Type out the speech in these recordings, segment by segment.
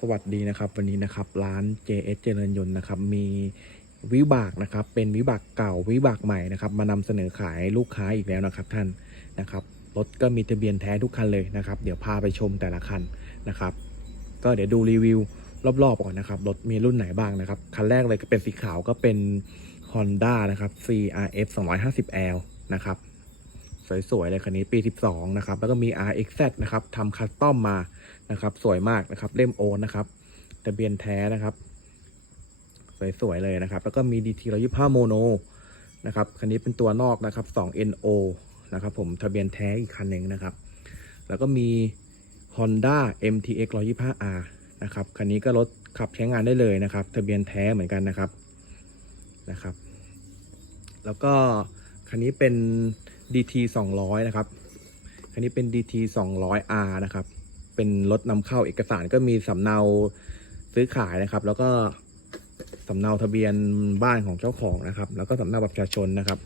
สวัสดีนะครับ วันนี้นะครับร้าน JS เจริญยนต์นะครับ มีวิบากนะครับ เป็นวิบากเก่าวิบากใหม่นะครับ มานำเสนอขายลูกค้าอีกแล้วนะครับ ท่านนะครับรถก็มีทะเบียนแท้ทุกคันเลยนะครับ เดี๋ยวพาไปชมแต่ละคันนะครับ ก็เดี๋ยวดูรีวิวรอบๆก่อนนะครับรถมีรุ่นไหนบ้างนะครับ คันแรกเลยก็เป็นสีขาวก็เป็น Honda นะครับ CRF 250L นะครับสวยๆเลยคันนี้ปี 12 นะครับ แล้วก็มี RXZ นะครับทำคัสตอมมา นะครับ สวยมากนะครับ เล่มโอนนะครับทะเบียนแท้นะครับ สวยๆเลยนะครับ แล้วก็มี DT 125โมโนนะครับคันนี้เป็นตัวนอกนะครับ 2NO นะครับ ผมทะเบียนแท้อีกคันหนึ่งนะครับ แล้วก็มี Honda MTX 125R นะครับคันนี้ก็รถขับใช้งานได้เลยนะครับ ทะเบียนแท้เหมือนกันนะครับนะครับ แล้วก็คันนี้เป็น DT 200 นะครับ คันนี้เป็น DT 200R นะครับ เป็นรถนำเข้าเอกสารก็มีสำเนาซื้อขายนะครับ แล้วก็สำเนาทะเบียนบ้านของเจ้าของนะครับ แล้วก็สำเนาบัตรประชาชนนะครับ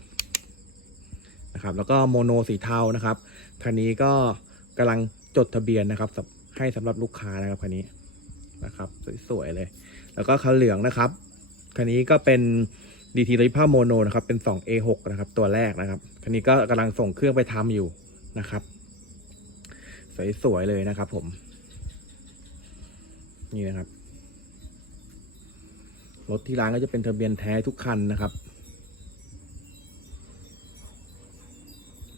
นะครับ แล้วก็โมโนสีเทานะครับคันนี้ก็กำลังจดทะเบียนนะครับ ให้สำหรับลูกค้านะครับคันนี้นะครับ สวยๆเลย แล้วก็คันเหลืองนะครับคันนี้ก็เป็น DT ริพาโมโนนะครับ เป็น 2A6 นะครับ ตัวแรกนะครับ คันนี้ก็กำลังส่งเครื่องไปทำอยู่นะครับ สวยๆเลยนะครับ ผม นี่นะครับ รถที่ร้านก็จะเป็นทะเบียนแท้ทุกคันนะครับ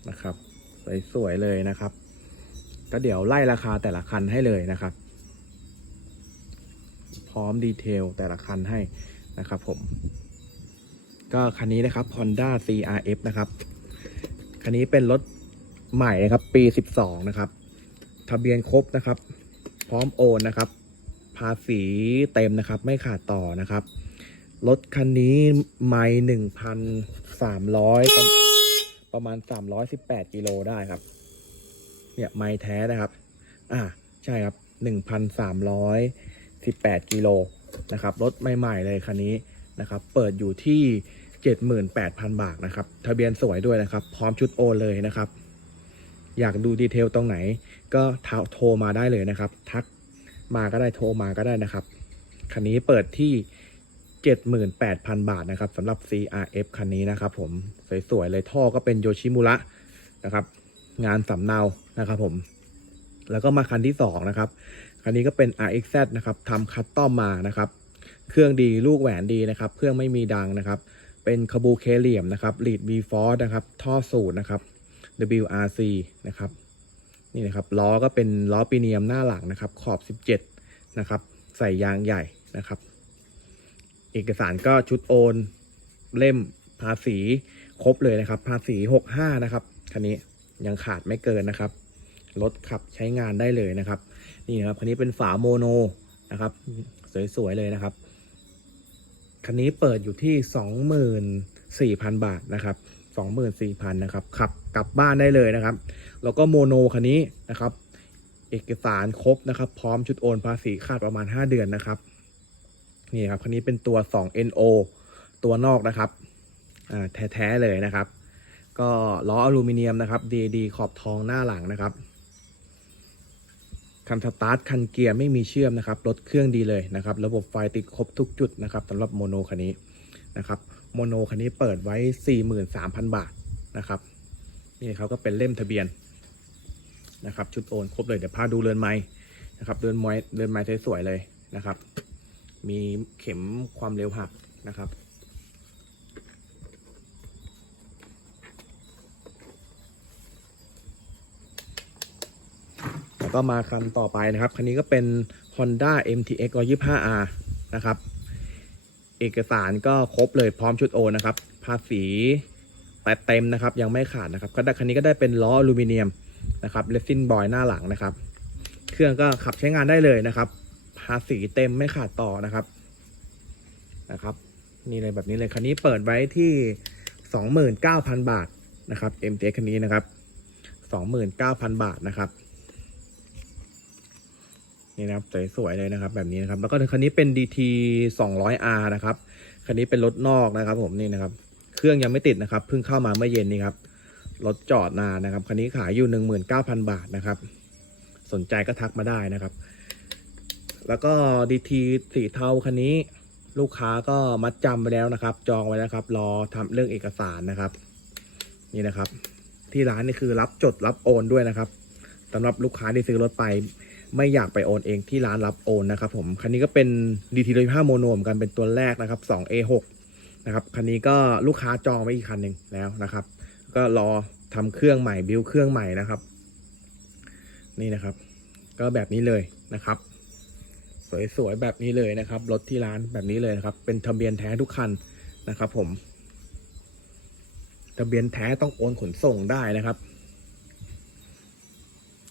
นะครับสวยๆเลยนะครับ ก็เดี๋ยวไล่ราคาแต่ละคันให้เลยนะครับ พร้อมดีเทลแต่ละคันให้นะครับ ผม ก็คันนี้นะครับ Honda CRF นะครับ คันนี้เป็นรถใหม่นะครับ ปี 12 นะครับ ทะเบียนครบนะครับ พร้อมโอนนะครับ ภาษีเต็มนะครับ ไม่ขาดต่อนะครับรถคันนี้ไม่หนึ่งพันสามร้อยประมาณ318กิโลได้ครับ เนี่ยไม้แท้นะครับ อ่าใช่ครับ1,318กิโลนะครับรถใหม่ ๆ เลยคันนี้นะครับ เปิดอยู่ที่ 78,000 บาทนะครับ ทะเบียนสวยด้วยนะครับ พร้อมชุดโอนเลยนะครับ อยากดูดีเทลตรงไหน ก็โทรมาได้เลยนะครับ ทักมาก็ได้โทรมาก็ได้นะครับ คันนี้เปิดที่ 78,000 บาทนะครับสำหรับ CRF คันนี้นะครับ ผมสวยๆเลยท่อก็เป็นโยชิมุระนะครับ งานสำเนานะครับ ผม แล้วก็มาคันที่2นะครับคันนี้ก็เป็น RXZ นะครับทำคัสตอมมานะครับ เครื่องดีลูกแหวนดีนะครับ เครื่องไม่มีดังนะครับ เป็นคาบูเคเหลี่ยมนะครับลีด V Force นะครับ ท่อสูตรนะครับ WRC นะครับนี่นะครับล้อก็เป็นล้อปีเนียมหน้าหลังนะครับ ขอบ 17 นะครับ ใส่ยางใหญ่นะครับ เอกสารก็ชุดโอน เล่มภาษีครบเลยนะครับ ภาษี 65 นะครับคันนี้ยังขาดไม่เกินนะครับรถขับใช้งานได้เลยนะครับ นี่นะครับคันนี้เป็นฝาโมโนนะครับ สวยๆเลยนะครับคันนี้เปิดอยู่ที่ 24,000 บาทนะครับ 24,000นะครับขับกลับบ้านได้เลยนะครับ แล้วก็โมโนคันนี้นะครับ เอกสารครบนะครับ พร้อมชุดโอนภาษีคาดประมาณ 5 เดือนนะครับนี่ครับคันนี้เป็นตัว 2NO ตัวนอกนะครับแท้ๆเลยนะครับ ก็ล้ออลูมิเนียมนะครับ DD ขอบทองหน้าหลังนะครับคันสตาร์ทคันเกียร์ไม่มีเชื่อมนะครับรถเครื่องดีเลยนะครับ ระบบไฟติดครบทุกจุดนะครับสำหรับโมโนคันนี้นะครับ โมโนคันนี้เปิดไว้ 43,000 บาทนะครับ นี่เขาก็เป็นเล่มทะเบียนนะครับ ชุดโอนครบเลย เดี๋ยวพาดูเรือนไม้นะครับ เรือนไม้เรือนไม้สวยๆเลยนะครับ มีเข็มความเร็วหักนะครับแล้วก็มาคันต่อไปนะครับ คันนี้ก็เป็น Honda MTX 125R นะครับ เอกสารก็ครบเลยพร้อมชุดโอนนะครับ ภาษีแต่เต็มนะครับ ยังไม่ขาดนะครับก็คันนี้ก็ได้เป็นล้ออลูมิเนียมนะครับเลซินบอยหน้าหลังนะครับ เครื่องก็ขับใช้งานได้เลยนะครับ ภาษีเต็มไม่ขาดต่อนะครับนะครับนี่เลยแบบนี้เลยคันนี้เปิดไว้ที่ 29,000 บาทนะครับ MTX คันนี้นะครับ 29,000 บาทนะครับ นี่นะครับสวยๆเลยนะครับ แบบนี้นะครับ แล้วก็คันนี้เป็น DT 200R นะครับคันนี้เป็นรถนอกนะครับ ผมนี่นะครับ เครื่องยังไม่ติดนะครับเพิ่งเข้ามาเมื่อเย็นนี้ครับรถจอดนานนะครับคันนี้ขายอยู่ 19,000 บาทนะครับ สนใจก็ทักมาได้นะครับ แล้วก็ดีทีสีเทาคันนี้ลูกค้าก็มัดจำไปแล้วนะครับ จองไว้แล้วครับ รอทำเรื่องเอกสารนะครับ นี่นะครับ ที่ร้านนี่คือรับจดรับโอนด้วยนะครับสำหรับลูกค้าที่ซื้อรถไป ไม่อยากไปโอนเองที่ร้านรับโอนนะครับผมคันนี้ก็เป็น DT 105โมโนเหมือนกันเป็นตัวแรกนะครับ 2A6 นะครับคันนี้ก็ลูกค้าจองไว้อีกคันหนึ่งแล้วนะครับ ก็รอทำเครื่องใหม่บิวเครื่องใหม่นะครับ นี่นะครับ ก็แบบนี้เลยนะครับ สวยๆแบบนี้เลยนะครับรถที่ร้านแบบนี้เลยนะครับ เป็นทะเบียนแท้ทุกคันนะครับ ผมทะเบียนแท้ต้องโอนขนส่งได้นะครับ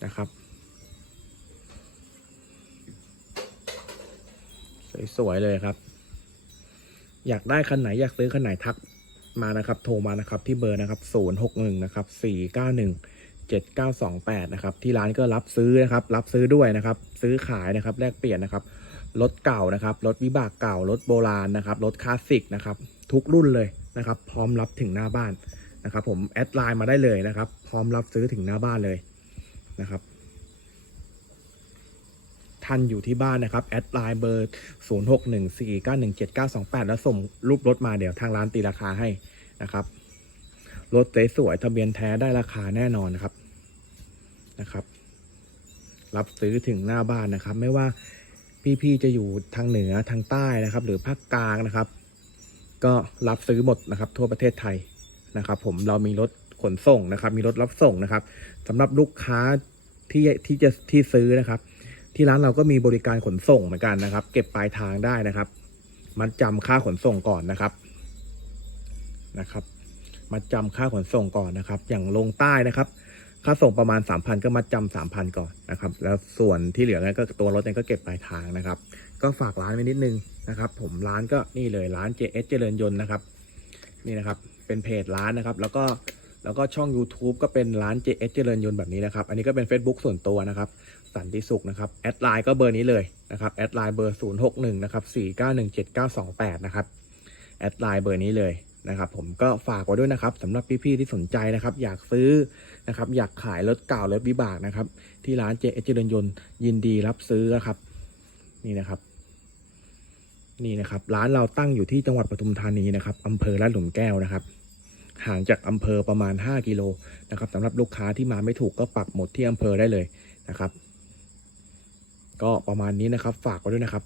นะครับ สวยๆเลยครับ อยากได้คันไหนอยากซื้อคันไหนทักมานะครับ โทรมานะครับที่เบอร์นะครับ061นะครับ491 7928นะครับที่ร้านก็รับซื้อนะครับรับซื้อด้วยนะครับ ซื้อขายนะครับแลกเปลี่ยนนะครับรถเก่านะครับรถวิบากเก่ารถโบราณนะครับรถคลาสสิกนะครับทุกรุ่นเลยนะครับ พร้อมรับถึงหน้าบ้านนะครับ ผมแอดไลน์มาได้เลยนะครับ พร้อมรับซื้อถึงหน้าบ้านเลยนะครับ ท่านอยู่ที่บ้านนะครับแอดไลน์เบอร์ 0614917928 แล้วส่งรูปรถมาเดี๋ยวทางร้านตีราคาให้นะครับรถสวยๆทะเบียนแท้ได้ราคาแน่นอนนะครับนะครับ รับซื้อถึงหน้าบ้านนะครับ ไม่ว่าพี่ๆจะอยู่ทางเหนือทางใต้นะครับ หรือภาคกลางนะครับ ก็รับซื้อหมดนะครับ ทั่วประเทศไทยนะครับ ผมเรามีรถขนส่งนะครับ มีรถรับส่งนะครับสำหรับลูกค้าที่ที่จะที่ซื้อนะครับ ที่ร้านเราก็มีบริการขนส่งเหมือนกันนะครับ เก็บปลายทางได้นะครับ มัดจำค่าขนส่งก่อนนะครับนะครับมัดจำค่าขนส่งก่อนนะครับ อย่างลงใต้นะครับ ค่าส่งประมาณ 3,000 ก็มัดจำ3,000 ก่อนนะครับ แล้วส่วนที่เหลือเนี่ยก็ตัวรถเนี่ยก็เก็บปลายทางนะครับ ก็ฝากร้านไว้นิดนึงนะครับ ผมร้านก็นี่เลยร้าน JS เจริญยนต์นะครับ นี่นะครับ เป็นเพจร้านนะครับ แล้วก็ แล้วก็ช่อง YouTube ก็เป็นร้าน JS เจริญยนต์แบบนี้นะครับ อันนี้ก็เป็น Facebook ส่วนตัวนะครับ สันติสุขนะครับ แอดไลน์ก็เบอร์นี้เลยนะครับแอดไลน์เบอร์ 061 นะครับ 4917928 นะครับ แอดไลน์เบอร์นี้เลยนะครับ ผมก็ฝากไว้ด้วยนะครับสำหรับพี่ๆที่สนใจนะครับ อยากซื้อนะครับ อยากขายรถเก่ารถวิบากนะครับ ที่ร้าน JS เจริญยนต์ยินดีรับซื้อนะครับ นี่นะครับนี่นะครับ ร้านเราตั้งอยู่ที่จังหวัดปทุมธานีนะครับอำเภอลาดหลุมแก้วนะครับ ห่างจากอำเภอประมาณ 5 กิโลนะครับสำหรับลูกค้าที่มาไม่ถูกก็ปักหมดที่อำเภอได้เลยนะครับ ก็ประมาณนี้นะครับฝากไว้ด้วยนะครับ